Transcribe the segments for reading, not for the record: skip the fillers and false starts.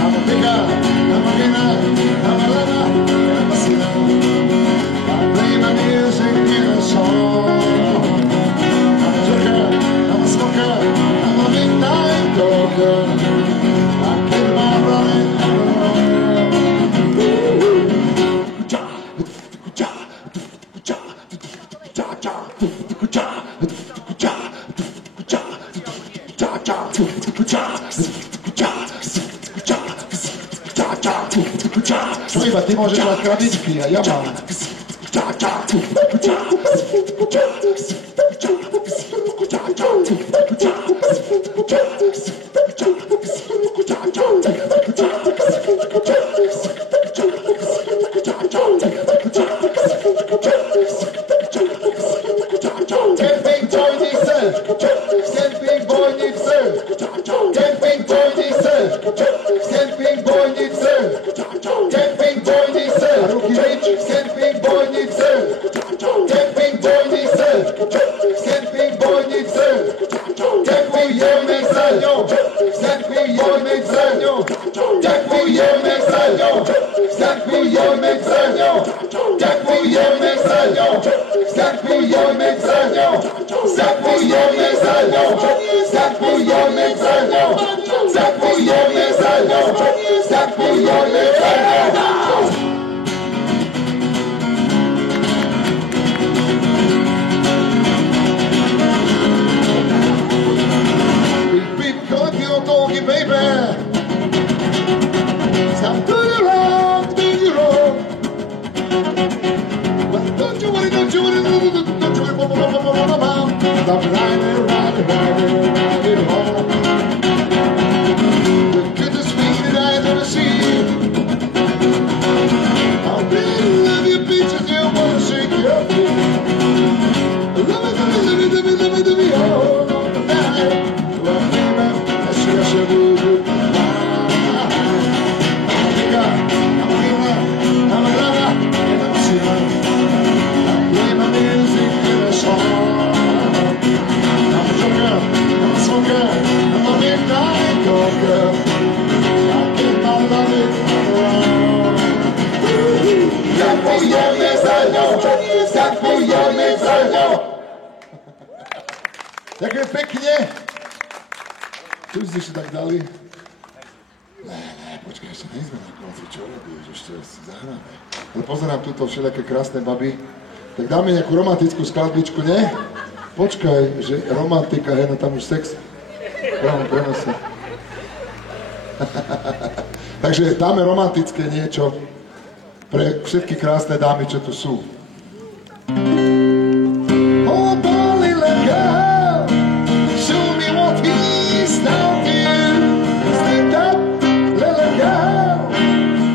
I'm a picker, I'm a winner, I'm a lover, and I'm a sinner. I play my music in a song. I'm a joker, I'm a smoker, I'm a midnight talker. I keep on running around. Čo iba ty môžeš mať krabičky a ja mám. Ďakujem pekne. Čo ste si tak dali? Ne, počkaj, ešte nejsme na konci, čo robíš, ešte si zahráme. Ale pozerám tuto všelijaké krásne baby. Tak dáme nejakú romantickú skladbičku, nie? Počkaj, že romantika, hej, no tam už sex. Právom prenose. Takže dáme romantické niečo pre všetky krásne dámy, čo tu sú. Oh, darling, let go. Show me what he's done to you. Stand up, let go.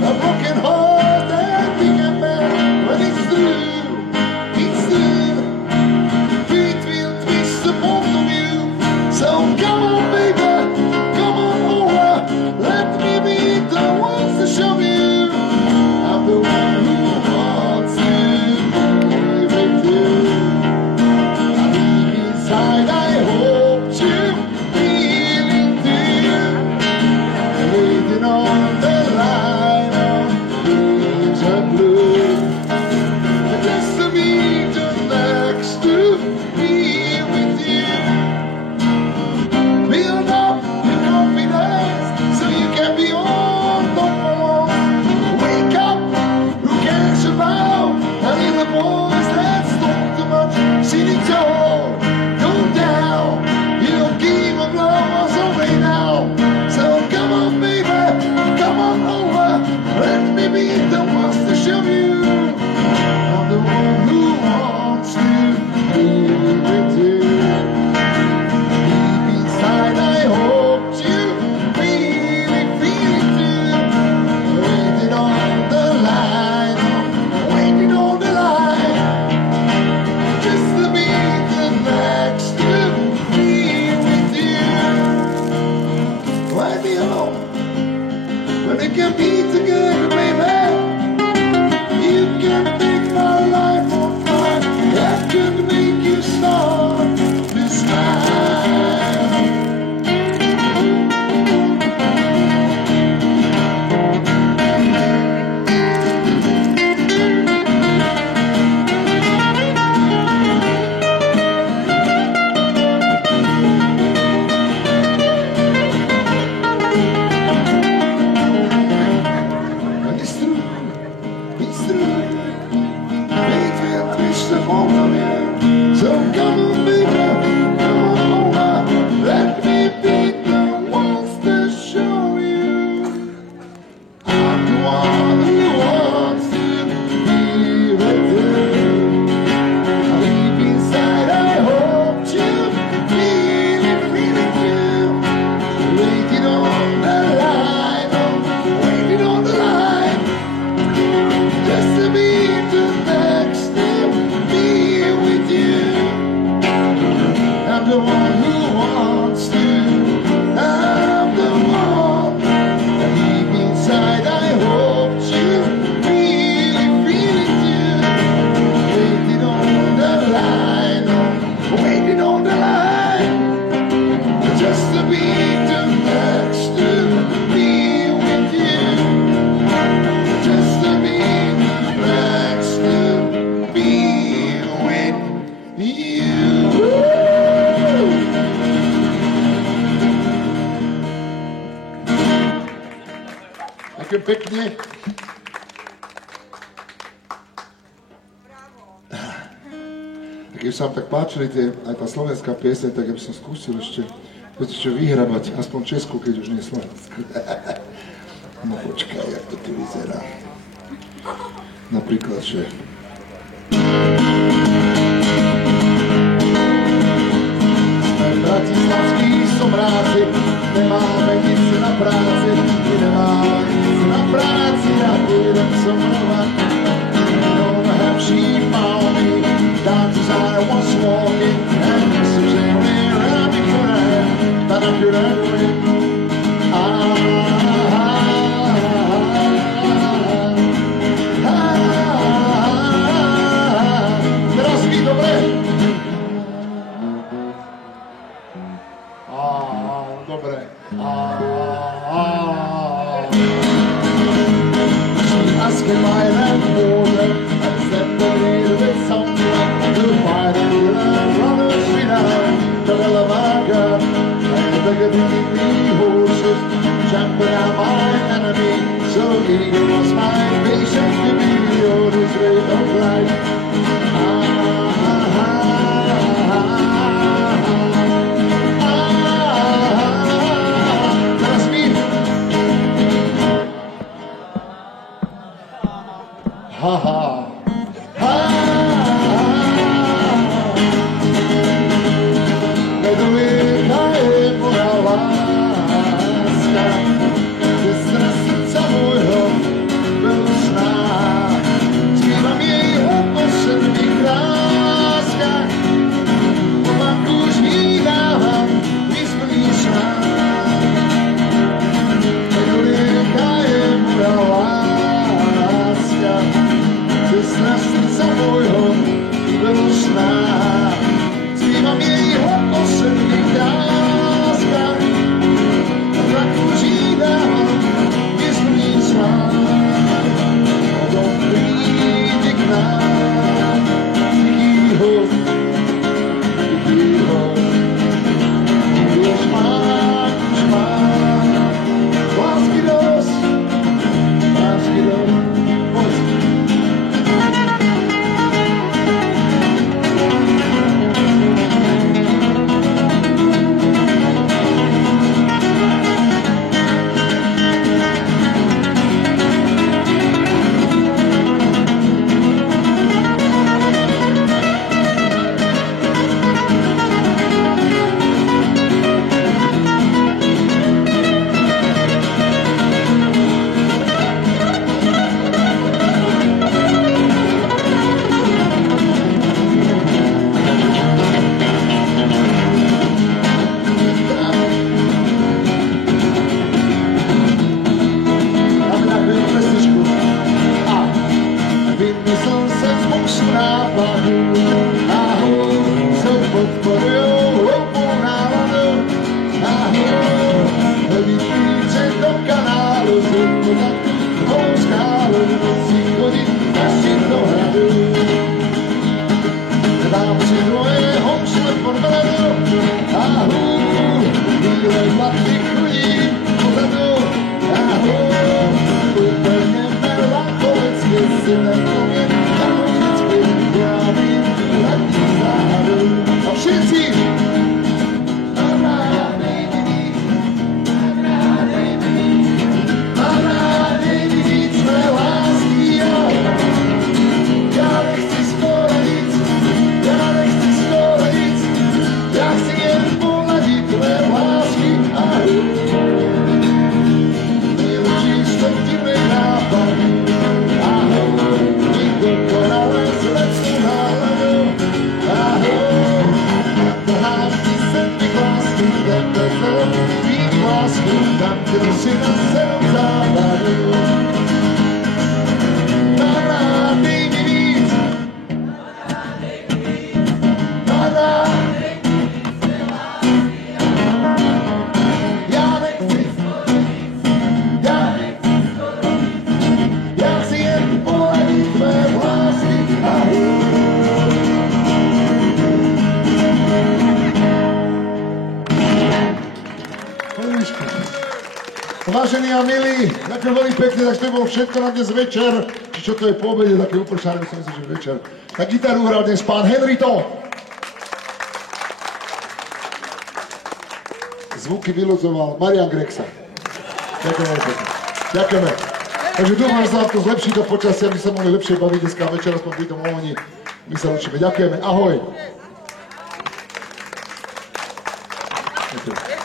A broken heart that began man when it's through. It's through. Feet will twist the both of you. So come on, baby, come on over. Let me be the ones to show you. I'm the one who wants you. Ďakujem pekne. Keď sa vám tak páčili aj tá slovenská pieseň, tak ja by som skúsil ešte vyhrabať, aspoň Česku, keď už nie Slovensku. No počkaj, jak to tu vyzerá. Napríklad, že... Sme bratislavskí somráci, nemáme nic na práci, my nemáme nic na práci, a pôjdem som rovať. Don't have sheep on me, that's as I was walking, and this is only around me for a hand, but I'm good at it. Teraz mi dobre. Dobre. Ask him I have water, and set the little bit something to fight and run the street out to the Lavaga, and the good horses jumping out my enemy, so eager was my patience to be the oldest ray of light. Ha ha. Vážení a milí, ďakujem veľmi pekne, takže to bolo všetko na dnes večer. Či čo to je po obede, také upršané, myslím si, že večer. Tak gitaru hral dnes pán Henry To. Zvuky vyluzoval Marian Grexa. Ďakujem veľmi pekne. Ďakujeme. Takže dúfam, že sa vám to zlepší do počasia, aby sa mohli lepšie baviť dneska večer, aspoň pri tom ohni. My sa učíme. Ďakujeme. Ahoj. Ďakujem.